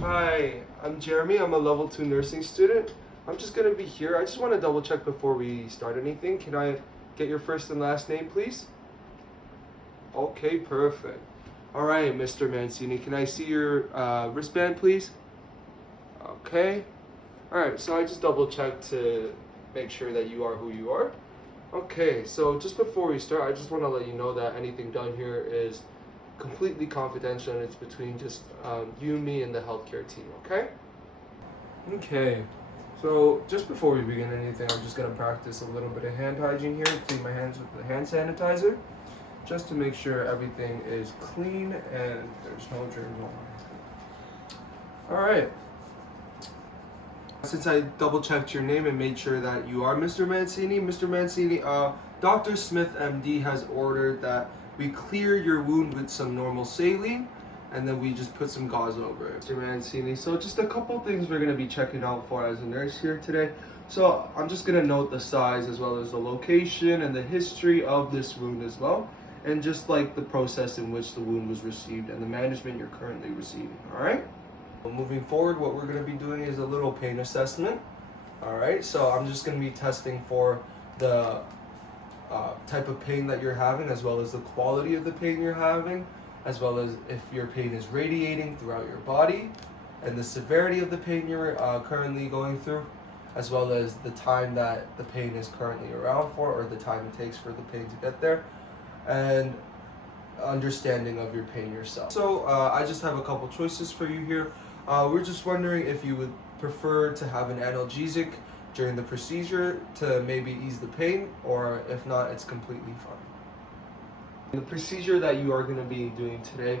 Hi, I'm Jeremy. I'm a level 2 nursing student. I'm just gonna be here. I just want to double check before we start anything. Can I get your first and last name, please? Okay, perfect. All right, Mr. Mancini, can I see your wristband, please? Okay. All right, so I just double checked to make sure that you are who you are. Okay, so just before we start, I just want to let you know that anything done here is completely confidential and it's between just you, me, and the healthcare team, okay? Okay, so just before we begin anything, I'm just gonna practice a little bit of hand hygiene here, clean my hands with the hand sanitizer, just to make sure everything is clean and there's no germs on it. All right. Since I double checked your name and made sure that you are Mr. Mancini, Dr. Smith MD has ordered that we clear your wound with some normal saline and then we just put some gauze over it. Mr. Mancini, so just a couple things we're going to be checking out for as a nurse here today. So I'm just going to note the size as well as the location and the history of this wound as well, and just like the process in which the wound was received and the management you're currently receiving, all right? Moving forward, what we're going to be doing is a little pain assessment. All right, so I'm just going to be testing for the type of pain that you're having, as well as the quality of the pain you're having, as well as if your pain is radiating throughout your body, and the severity of the pain you're currently going through, as well as the time that the pain is currently around for, or the time it takes for the pain to get there, and understanding of your pain yourself. So I just have a couple choices for you here. We're just wondering if you would prefer to have an analgesic during the procedure to maybe ease the pain, or if not, it's completely fine. The procedure that you are going to be doing today,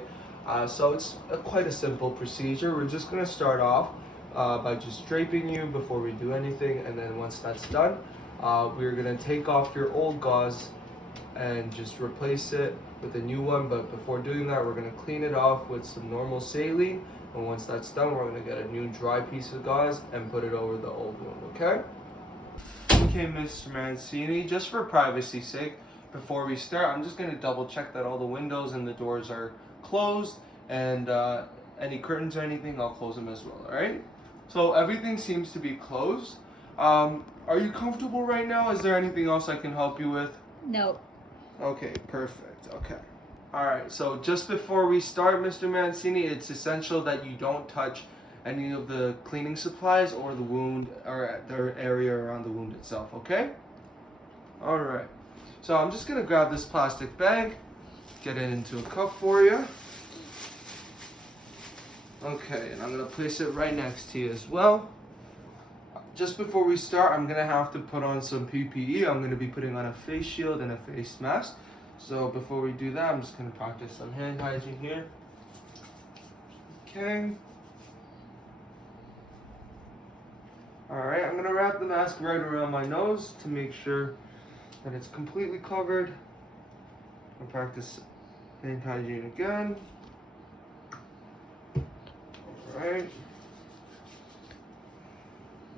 so it's quite a simple procedure. We're just going to start off by just draping you before we do anything, and then once that's done, we're going to take off your old gauze and just replace it with a new one. But before doing that, we're going to clean it off with some normal saline, and once that's done, we're going to get a new dry piece of gauze and put it over the old one, okay? Okay, Mr. Mancini, just for privacy's sake, before we start, I'm just going to double check that all the windows and the doors are closed, and any curtains or anything, I'll close them as well, alright? So everything seems to be closed. Are you comfortable right now? Is there anything else I can help you with? No. Okay, perfect. Okay. All right, so just before we start, Mr. Mancini, it's essential that you don't touch any of the cleaning supplies or the wound or the area around the wound itself, okay? All right. So I'm just going to grab this plastic bag, get it into a cup for you. Okay, and I'm going to place it right next to you as well. Just before we start, I'm going to have to put on some PPE. I'm going to be putting on a face shield and a face mask. So before we do that, I'm just going to practice some hand hygiene here. Okay. Alright, I'm going to wrap the mask right around my nose to make sure that it's completely covered. I'll practice hand hygiene again. Alright.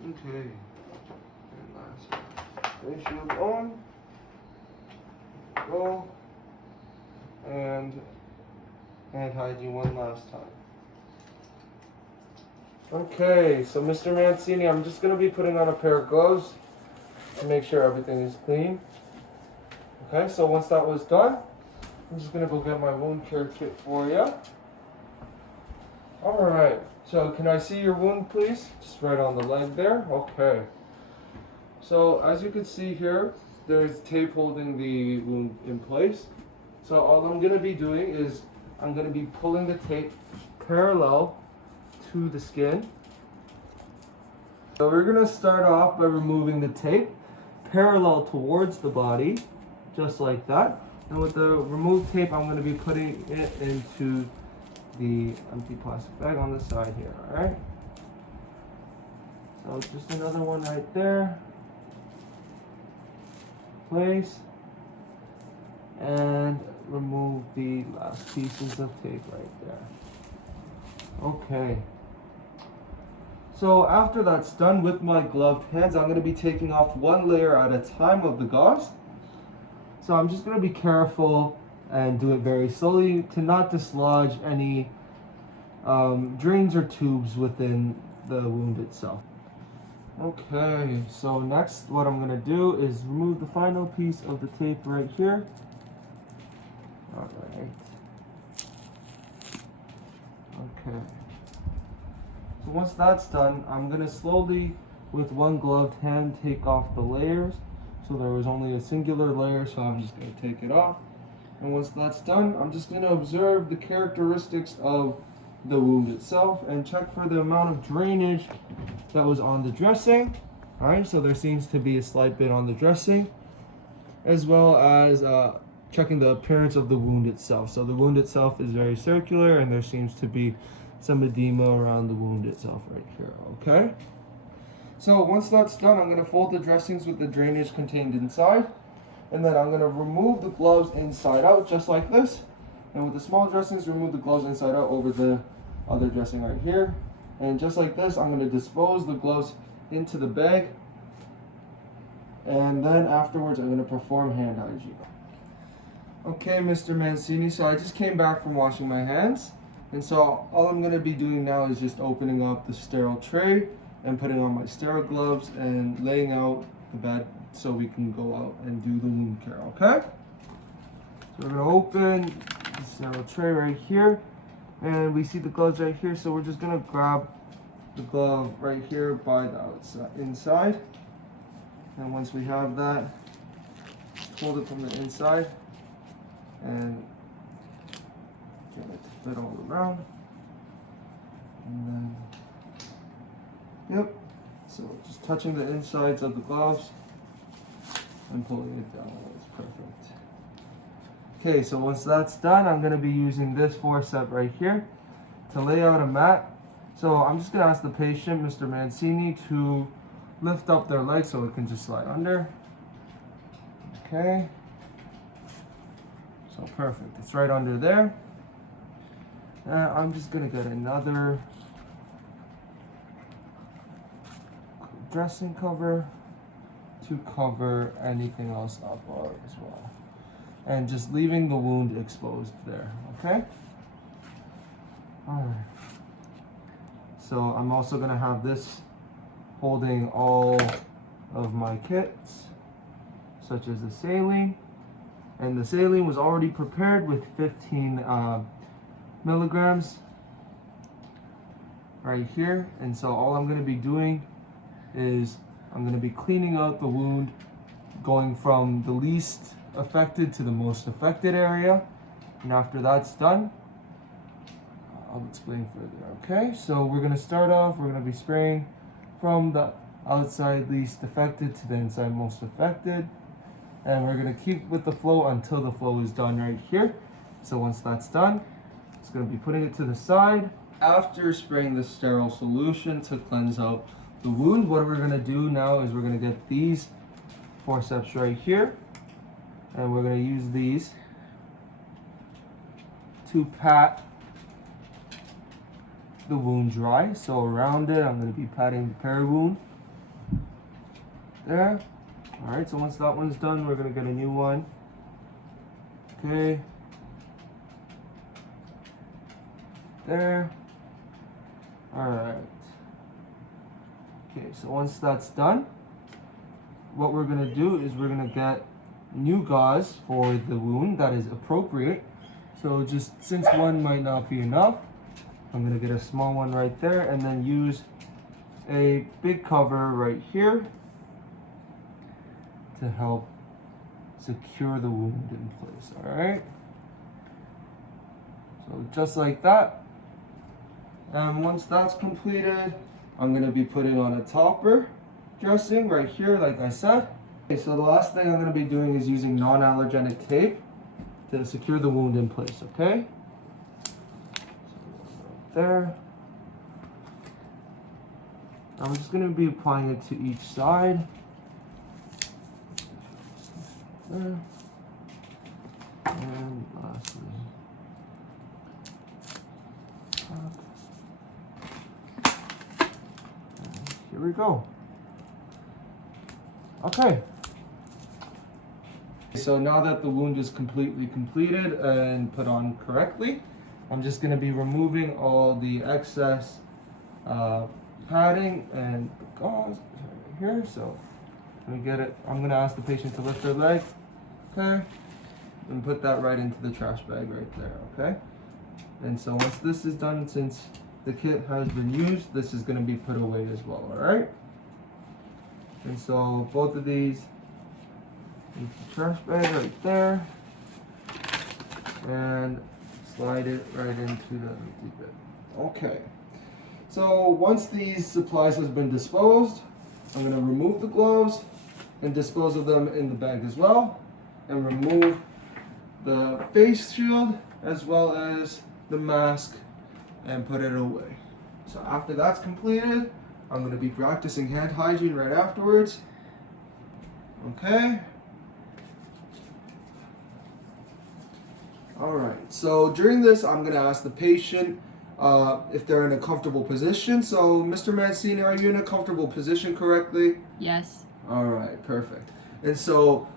Okay. And last, face shield on. Go. And hand hygiene one last time. Okay, so Mr. Mancini, I'm just going to be putting on a pair of gloves to make sure everything is clean. Okay, so once that was done, I'm just going to go get my wound care kit for you. Alright, so can I see your wound, please? Just right on the leg there. Okay. So as you can see here, there's tape holding the wound in place. So all I'm going to be doing is I'm going to be pulling the tape parallel to the skin. So we're going to start off by removing the tape parallel towards the body, just like that. And with the removed tape, I'm going to be putting it into the empty plastic bag on the side here, alright? So just another one right there. Place. And remove the last pieces of tape right there. Okay. So after that's done, with my gloved hands, I'm going to be taking off one layer at a time of the gauze. So I'm just going to be careful and do it very slowly to not dislodge any drains or tubes within the wound itself. Okay, so next what I'm gonna do is remove the final piece of the tape right here. Alright. Okay. So once that's done, I'm gonna slowly, with one gloved hand, take off the layers. So there was only a singular layer, so I'm just gonna take it off. And once that's done, I'm just gonna observe the characteristics of the wound itself and check for the amount of drainage that was on the dressing. Alright, so there seems to be a slight bit on the dressing, as well as checking the appearance of the wound itself. So the wound itself is very circular, and there seems to be some edema around the wound itself right here. Okay, so once that's done, I'm going to fold the dressings with the drainage contained inside, and then I'm going to remove the gloves inside out just like this. And with the small dressings, remove the gloves inside out over the other dressing right here. And just like this, I'm going to dispose the gloves into the bag. And then afterwards, I'm going to perform hand hygiene. Okay, Mr. Mancini, so I just came back from washing my hands. And so all I'm going to be doing now is just opening up the sterile tray and putting on my sterile gloves and laying out the bed so we can go out and do the wound care, okay? So we're going to open the sterile tray right here, and we see the gloves right here, so we're just going to grab the glove right here by the outside, inside, and once we have that, just hold it from the inside and get it to fit all around, and then, yep, so just touching the insides of the gloves and pulling it down. That's perfect. Okay, so once that's done, I'm going to be using this forceps right here to lay out a mat. So I'm just going to ask the patient, Mr. Mancini, to lift up their leg so it can just slide under. Okay. So perfect. It's right under there. I'm just going to get another dressing cover to cover anything else up as well. And just leaving the wound exposed there, okay? Alright. So I'm also gonna have this holding all of my kits, such as the saline. And the saline was already prepared with 15 milligrams right here. And so all I'm gonna be doing is I'm gonna be cleaning out the wound, going from the least affected to the most affected area, and after that's done, I'll explain further. Okay, so we're gonna start off, we're gonna be spraying from the outside least affected to the inside most affected, and we're gonna keep with the flow until the flow is done right here. So once that's done, it's gonna be putting it to the side. After spraying the sterile solution to cleanse out the wound, what we're gonna do now is we're gonna get these forceps right here, and we're going to use these to pat the wound dry. So around it, I'm going to be patting the peri-wound there. Alright, so once that one's done, we're going to get a new one. Okay. There. Alright. Okay, so once that's done, what we're going to do is we're going to get new gauze for the wound that is appropriate. So just since one might not be enough, I'm going to get a small one right there and then use a big cover right here to help secure the wound in place. Alright, so just like that. And once that's completed, I'm going to be putting on a topper dressing right here, like I said. Okay, so the last thing I'm going to be doing is using non-allergenic tape to secure the wound in place, okay? So there. I'm just going to be applying it to each side. There. And lastly, and here we go. Okay. So now that the wound is completely completed and put on correctly, I'm just gonna be removing all the excess padding and gauze right here. So let me get it. I'm gonna ask the patient to lift their leg, okay, and put that right into the trash bag right there, okay. And so once this is done, since the kit has been used, this is gonna be put away as well, all right. And so both of these into the trash bag right there, and slide it right into the empty bit. Okay. So once these supplies has been disposed, I'm gonna remove the gloves and dispose of them in the bag as well, and remove the face shield as well as the mask and put it away. So after that's completed, I'm gonna be practicing hand hygiene right afterwards. Okay. All right, so during this, I'm gonna ask the patient if they're in a comfortable position. So, Mr. Mancini, are you in a comfortable position correctly? Yes. All right, perfect. And so,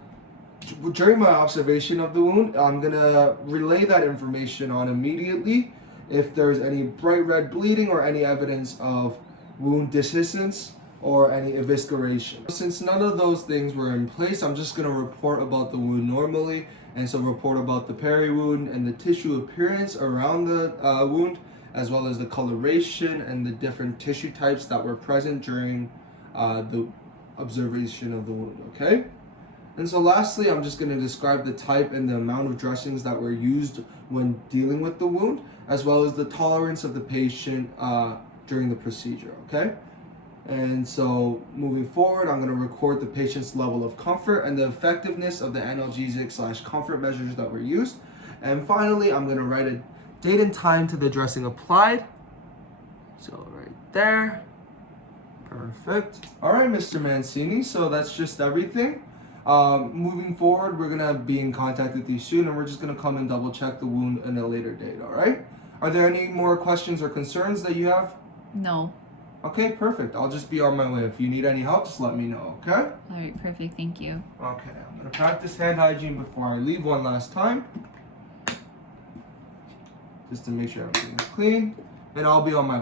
during my observation of the wound, I'm gonna relay that information on immediately if there's any bright red bleeding or any evidence of wound dehiscence or any evisceration. Since none of those things were in place, I'm just gonna report about the wound normally, and so report about the peri wound and the tissue appearance around the wound, as well as the coloration and the different tissue types that were present during the observation of the wound, okay? And so lastly, I'm just gonna describe the type and the amount of dressings that were used when dealing with the wound, as well as the tolerance of the patient during the procedure, okay? And so moving forward, I'm gonna record the patient's level of comfort and the effectiveness of the analgesic / comfort measures that were used. And finally, I'm gonna write a date and time to the dressing applied. So right there. Perfect. All right, Mr. Mancini, so that's just everything. Moving forward, we're gonna be in contact with you soon, and we're just gonna come and double check the wound in a later date, all right? Are there any more questions or concerns that you have? No. Okay, perfect. I'll just be on my way. If you need any help, just let me know, okay? All right, perfect. Thank you. Okay, I'm gonna practice hand hygiene before I leave one last time. Just to make sure everything is clean, and I'll be on my way.